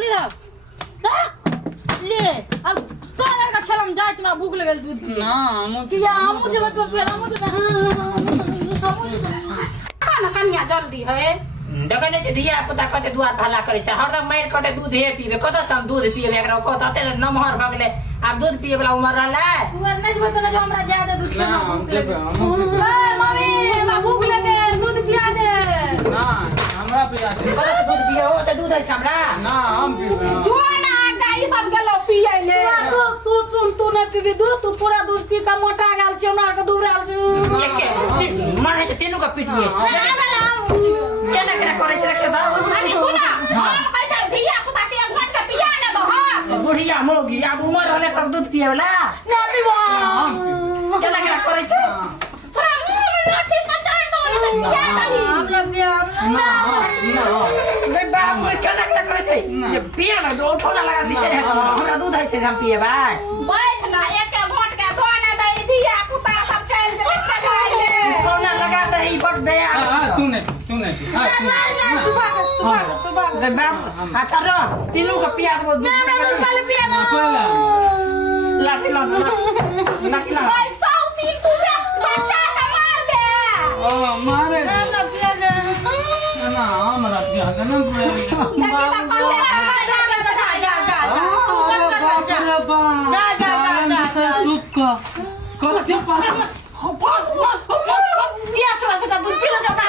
जल्दी ला ले अब तोरा का खेलम जाए ना भूख लगल दूध ना किया हमू जब तो पेला हमू जब खाना कन्या जल्दी है देखै नै छै धिया पुता कते दुआर भला करे छै हरदम मारि कटे दूध हे पीबे कत से हम दूध पीबे एकरा कहते नमहर भ गेलै आब दूध पिए वाला उमर रहलै उमर नहीं बता जो हमरा ज्यादा दूध ना मम्मी हमरा भूख लगे दूध पिया दे ना हमरा पिया दे कत से दूध पिए हो त दूध है हमरा ना हम पीबे जो ना गाय सब गेलो पिए ले तू न पीबी दूध तू पूरा दूध पी का मोटा गाल छै हमरा के दूध गाल छै एके माने से तीनों का पीटिए केना केना करे छै रखे बाबू अभी सुना हम कैसे धिया पुता छै एक घंटा पिया ले दो हां बुढ़िया मोगी आब उमर रहले तक दूध पिए वाला ना पीबो केना केना करे छै तोरा मुंह में लाठी का चढ़ दो ये पिया दली हम लोग पिया ना ना बे बाप केना केना करे छै ये पिए ना दो उठोला लगा दिसे हमरा दूध है छै हम पिए भाई बैठ ना एक घोट के दो ना दे धिया पुता सब चल के चले सोना लगा दे ई बट दे हां तू नहीं तू भाग बे बाप अच्छा रो तीनों का पिया दो दूध पहले पिया दो लाठी ला लाठी ला भाई साउथी तू बच्चा का मार दे ओ मारे ना पिया दे ना हमरा पिया दे ना पिया छोड़ा से दूध पी लो जब